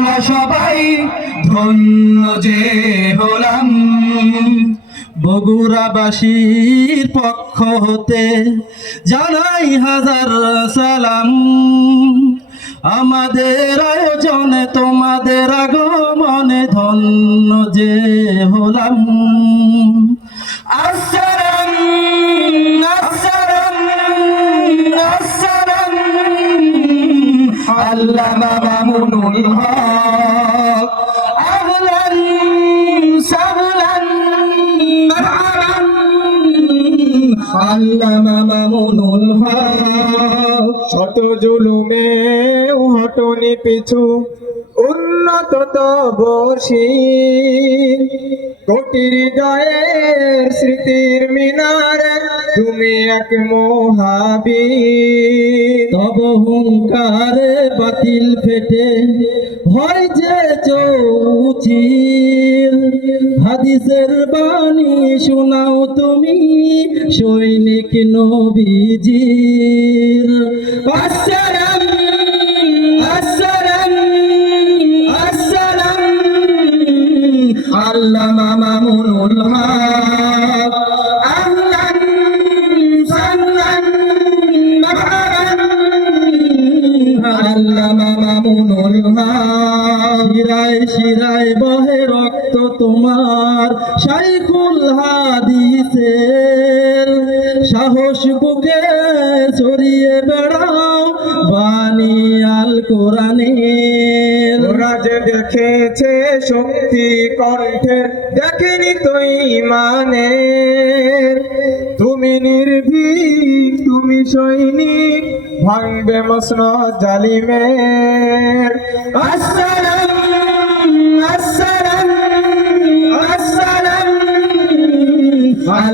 আমরা সবাই ধন্য যে হলাম। বগুড়াবাসীর পক্ষ হতে জানাই হাজার সালাম। আমাদের আয়োজনে, তোমাদের আগমনে ধন্য যে হলাম। আসসালাম হক আহলান সাহলান মারহাবান আল্লামা মামুনুল হক শত জুলুমে হটনি পিছু উন্নত তবসী কোটি হৃদয়ের স্মৃতির মিনারে তুমি এক মহাবীর। তব হুঙ্কারে বাতিল ফেটে হয় যে চৌচির হাদিসের বাণী শোনাও তুমি, সৈনিক নবীজির। আসসালাম আসসালাম আসসালাম। আল্লামা মামুনুল হক হক শিরায় বহে রক্ত তোমার। শাইখুল হাদিসের সাহস বুকে ছড়িয়ে বেড়াও বাণী আল কোরআনের। ওরা দেখেছে শক্তি কণ্ঠের দেখেনি তো ইমানের তুমি নির্ভীক, তুমি সৈনিক, ভাঙবে মসন জালিমের। আসসালাম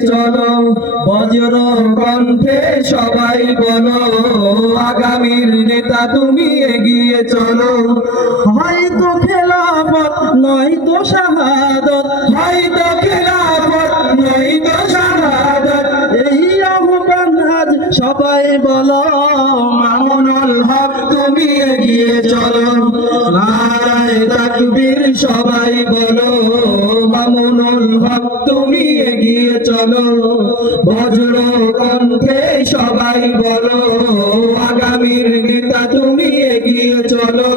চলো, বজ্র কণ্ঠে সবাই বলো, আগামীর নেতা তুমি এগিয়ে চলো। হয়তো খেলাফত, নয়তো শাহাদত, হয়তো খেলাফত, নয়তো শাহাদত। এই আহ্বান আজ সবাই বলো, মামুনুল হক তুমি এগিয়ে চলো। নারায় তাকবীর সবাই বজ্র কণ্ঠে সবাই বলো আগামীর নেতা তুমি এগিয়ে চলো।